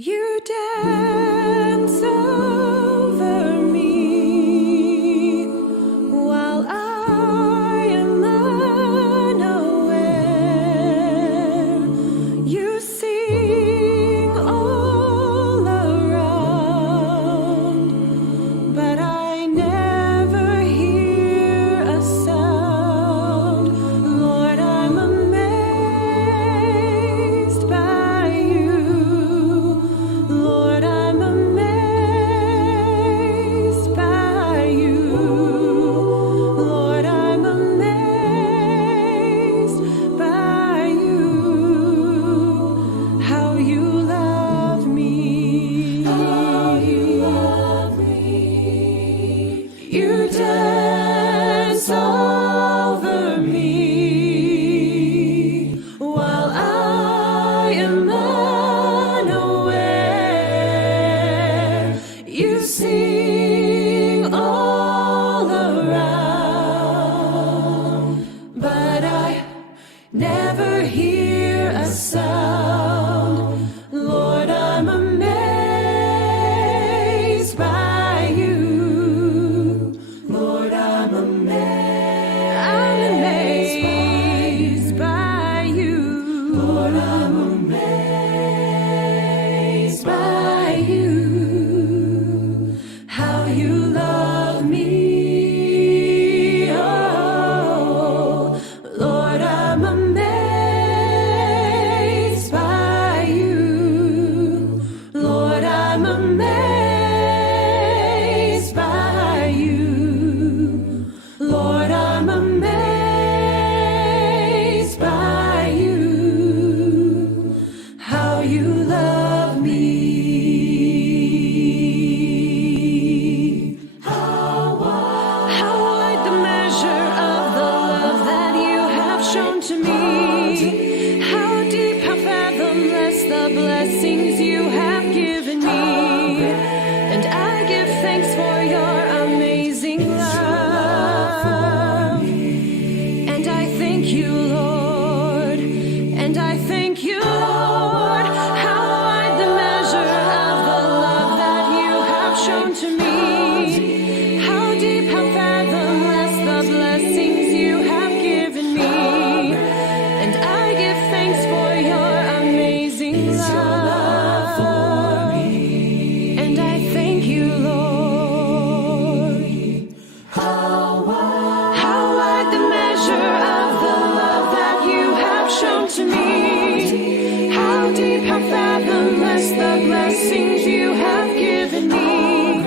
You dance over me while I am unaware. You sing all around, but I never hear a sound. Lord, I'm amazed by you. Lord, I'm amazed by you. Lord, I'm amazed by you. How you love me. How you love me. You dance over me while I am unaware. You sing all around, but I never hear a sound. Lord, I'm amazed by you. Lord, I'm amazed by you. Lord, I'm amazed by you. How you love me. Oh, Lord, I'm amazed by you. Lord, I'm amazed by you. Lord, I'm amazed by you. How you love me. How wide the measure of the love that you have shown to me. How deep, how fathomless the blessings you have given me. And I give thanks for your amazing love. And I thank you, Lord. And I thank you, Lord. How wide the measure of the love that you have shown to me. How deep, how fathomless the blessings you have given me. And I give thanks for your amazing love. And I thank you, Lord. How wide the measure of the love that you have shown to me. How deep, how fathomless the blessings you have given me.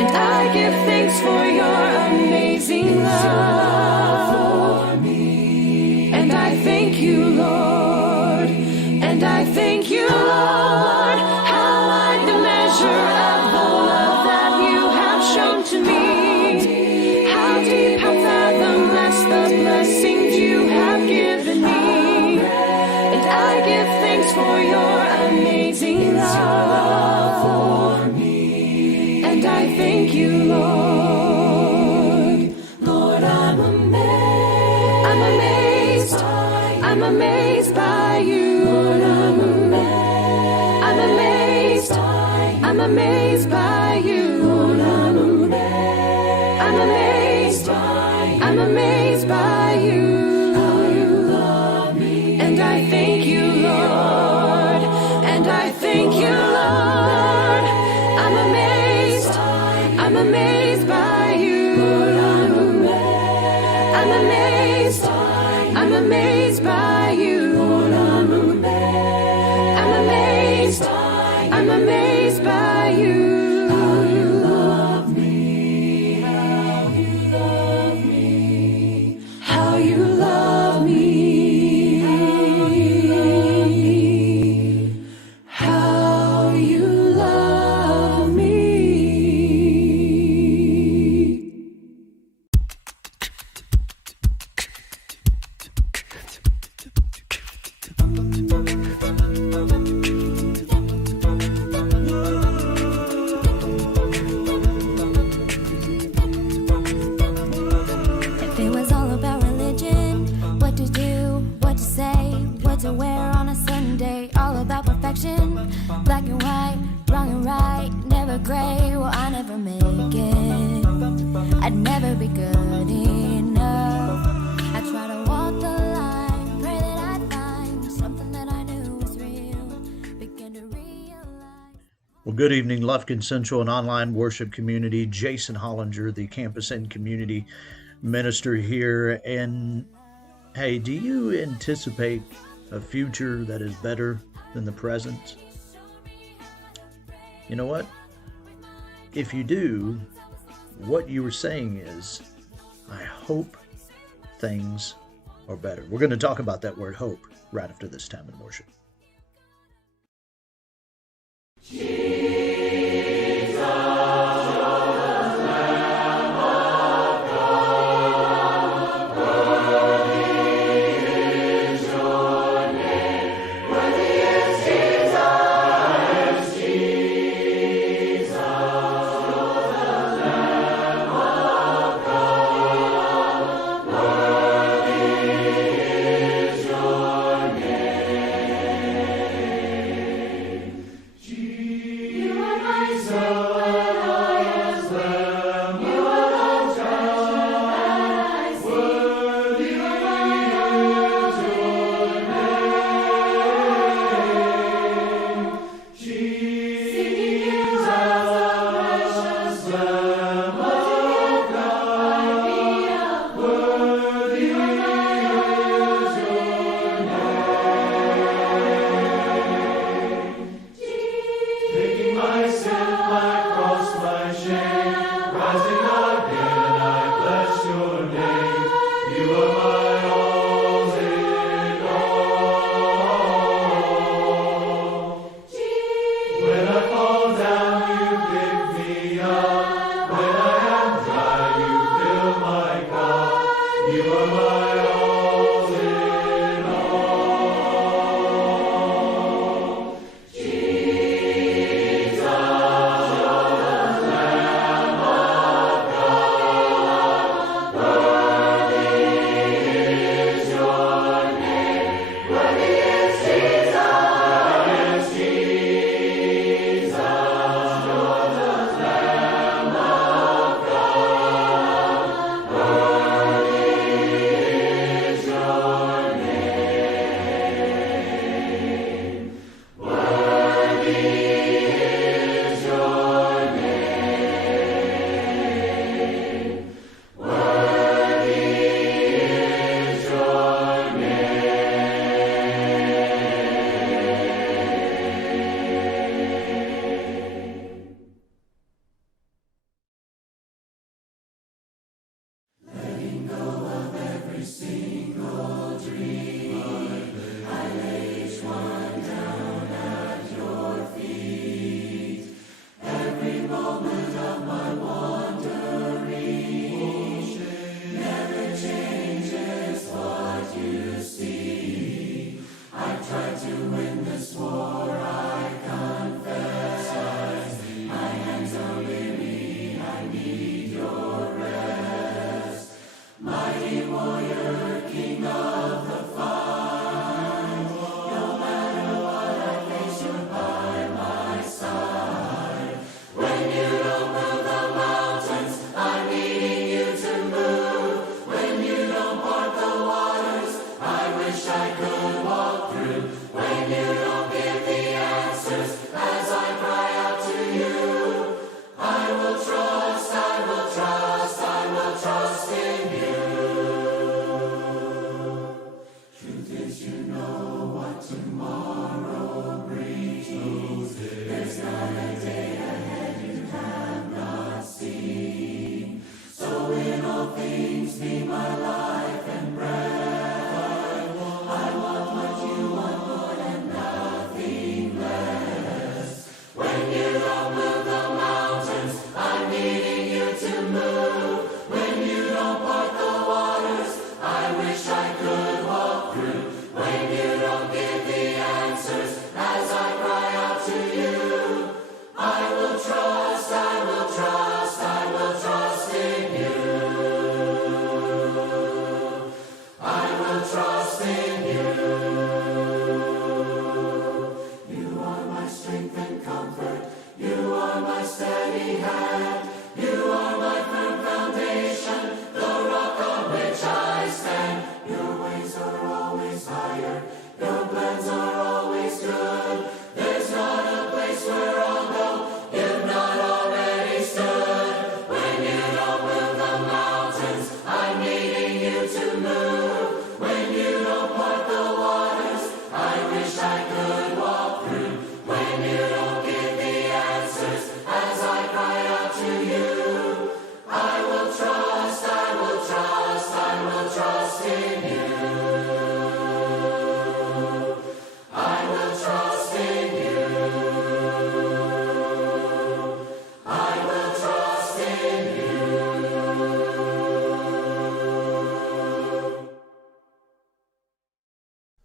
And I give thanks for your amazing love. And I thank you, Lord. And I thank you, Lord. How wide the measure of the love that you have shown to me. How deep, how fathomless the blessings you have given me. And I give thanks for your amazing love. And I thank you, Lord. Lord, I'm amazed. I'm amazed. I'm amazed by you. Lord, I'm amazed. I'm amazed by you. Lord, I'm amazed. I'm amazed by you. How you love me. And I thank you, Lord. And I thank you, Lord. I'm amazed. I'm amazed by you. Lord, I'm amazed. I'm amazed by you. Lord, I'm amazed. I'm amazed by you. How you love me. How you love me. never great, well, I never make it. I'd never be good enough. I try to walk the line, pray that I'd find something that I knew was real. Begin to realize. Well, good evening, Lufkin Central and online worship community. Jason Hollinger, the campus and community minister here. And hey, do you anticipate a future that is better than the present? You know what? If you do, what you were saying is, I hope things are better. We're going to talk about that word hope right after this time in worship. Feet.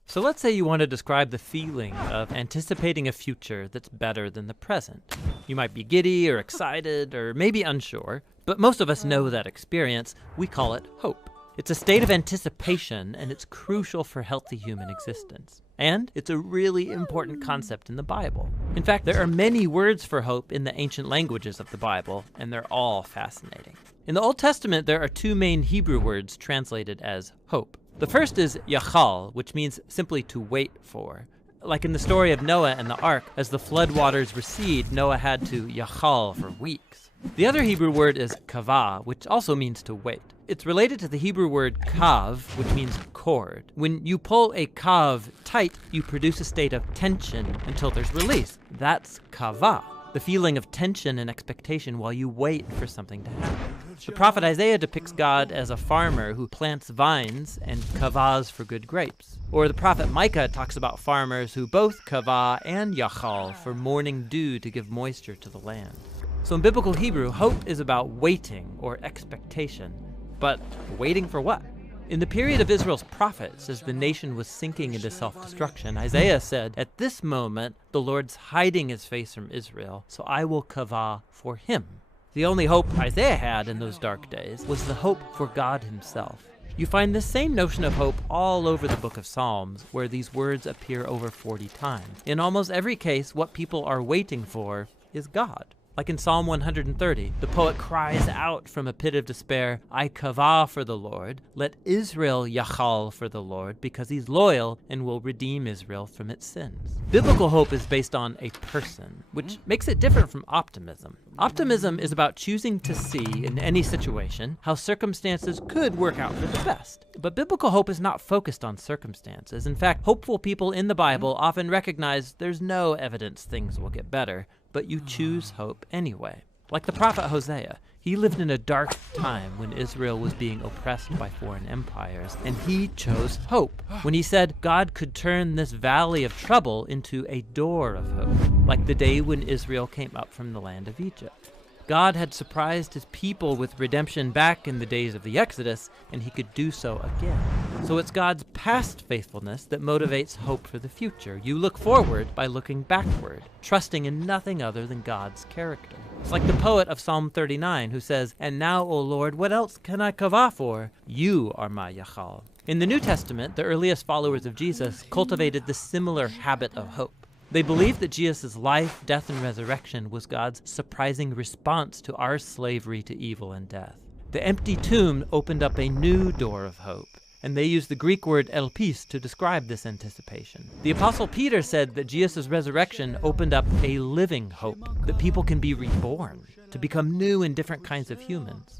So let's say you want to describe the feeling of anticipating a future that's better than the present. You might be giddy or excited or maybe unsure, but most of us know that experience. We call it hope. It's a state of anticipation, and it's crucial for healthy human existence. And it's a really important concept in the Bible. In fact, there are many words for hope in the ancient languages of the Bible, and they're all fascinating. In the Old Testament, there are two main Hebrew words translated as hope. The first is yachal, which means simply to wait for. Like in the story of Noah and the ark, as the flood waters recede, Noah had to yachal for weeks. The other Hebrew word is kavah, which also means to wait. It's related to the Hebrew word kav, which means cord. When you pull a kav tight, you produce a state of tension until there's release. That's kavah, the feeling of tension and expectation while you wait for something to happen. The prophet Isaiah depicts God as a farmer who plants vines and kavahs for good grapes. Or the prophet Micah talks about farmers who both kavah and yachal for morning dew to give moisture to the land. So in biblical Hebrew, hope is about waiting or expectation. But waiting for what? In the period of Israel's prophets, as the nation was sinking into self-destruction, Isaiah said, "At this moment, the Lord's hiding his face from Israel, so I will kavah for him." The only hope Isaiah had in those dark days was the hope for God himself. You find this same notion of hope all over the book of Psalms, where these words appear over 40 times. In almost every case, what people are waiting for is God. Like in Psalm 130, the poet cries out from a pit of despair, "I kavah for the Lord, let Israel yachal for the Lord, because he's loyal and will redeem Israel from its sins." Biblical hope is based on a person, which makes it different from optimism. Optimism is about choosing to see in any situation how circumstances could work out for the best. But biblical hope is not focused on circumstances. In fact, hopeful people in the Bible often recognize there's no evidence things will get better, but you choose hope anyway. Like the prophet Hosea, he lived in a dark time when Israel was being oppressed by foreign empires, and he chose hope when he said God could turn this valley of trouble into a door of hope, like the day when Israel came up from the land of Egypt. God had surprised his people with redemption back in the days of the Exodus, and he could do so again. So it's God's past faithfulness that motivates hope for the future. You look forward by looking backward, trusting in nothing other than God's character. It's like the poet of Psalm 39 who says, "And now, O Lord, what else can I kavah for? You are my yachal." In the New Testament, the earliest followers of Jesus cultivated this similar habit of hope. They believed that Jesus' life, death, and resurrection was God's surprising response to our slavery to evil and death. The empty tomb opened up a new door of hope, and they used the Greek word elpis to describe this anticipation. The Apostle Peter said that Jesus' resurrection opened up a living hope, that people can be reborn, to become new and different kinds of humans.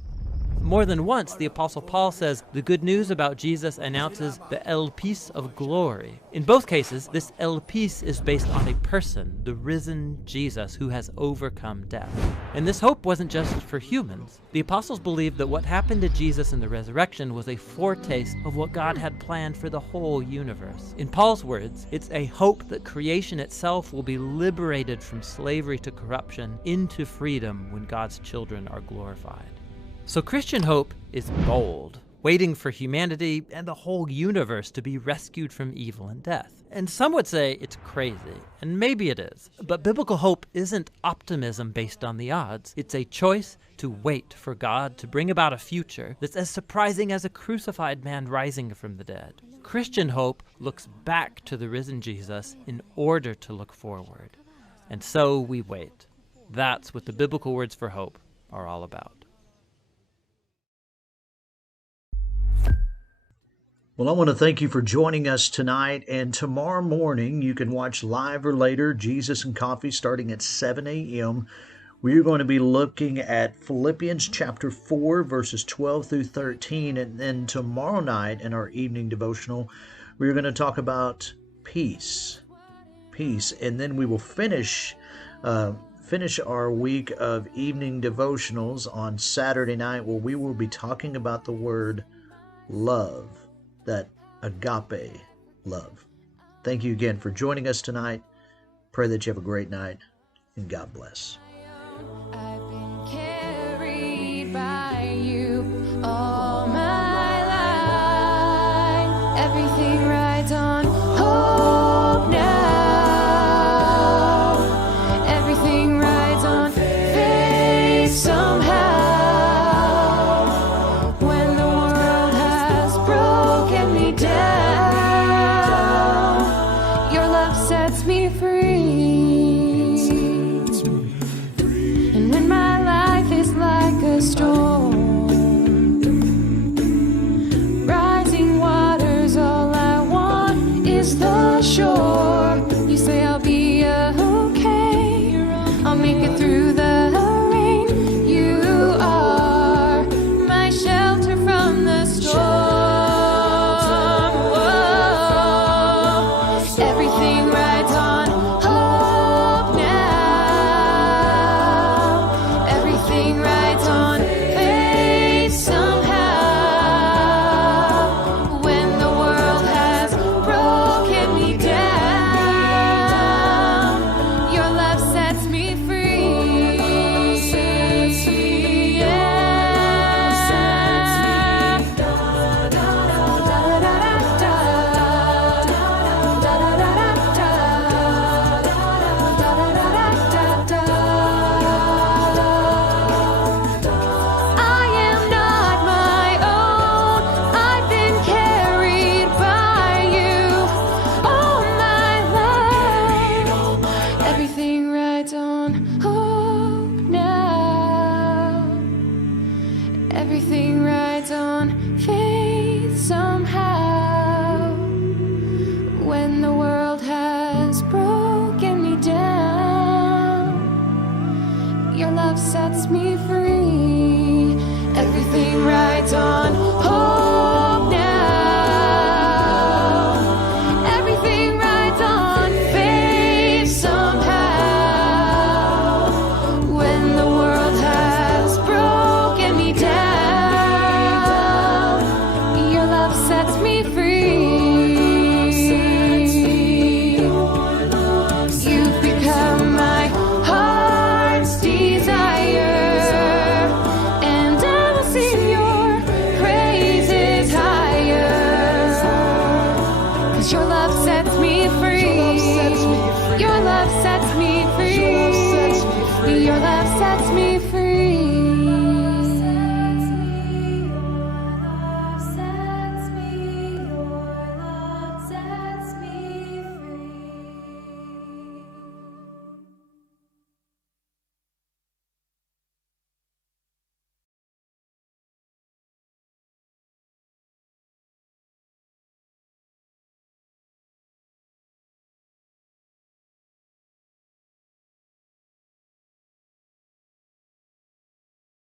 More than once, the Apostle Paul says the good news about Jesus announces the elpis of glory. In both cases, this elpis is based on a person, the risen Jesus, who has overcome death. And this hope wasn't just for humans. The apostles believed that what happened to Jesus in the resurrection was a foretaste of what God had planned for the whole universe. In Paul's words, it's a hope that creation itself will be liberated from slavery to corruption into freedom when God's children are glorified. So Christian hope is bold, waiting for humanity and the whole universe to be rescued from evil and death. And some would say it's crazy, and maybe it is. But biblical hope isn't optimism based on the odds. It's a choice to wait for God to bring about a future that's as surprising as a crucified man rising from the dead. Christian hope looks back to the risen Jesus in order to look forward. And so we wait. That's what the biblical words for hope are all about. Well, I want to thank you for joining us tonight. And tomorrow morning, you can watch live or later Jesus and Coffee starting at 7 a.m. We're going to be looking at Philippians chapter 4, verses 12 through 13. And then tomorrow night in our evening devotional, we're going to talk about peace. Peace. And then we will finish our week of evening devotionals on Saturday night, where we will be talking about the word love, that agape love. Thank you again for joining us tonight. Pray that you have a great night, and God bless. I've been carried by you all my life. Everything rides on hope now. Everything rides on faith somehow. When the world has broken me down, your love sets me free. And when my life is like a storm, rising waters, all I want is the shore. You say I'll be okay, I'll make it through the rain. You are my shelter from the storm. Whoa. Everything rides on hope now. Everything rides on faith somehow. When the world has broken me down, your love sets me free. I am not my own. I've been carried by you all my life. Everything rides on hope now. Everything rides on faith somehow. When the world has broken me down, your love sets me free. Everything rides on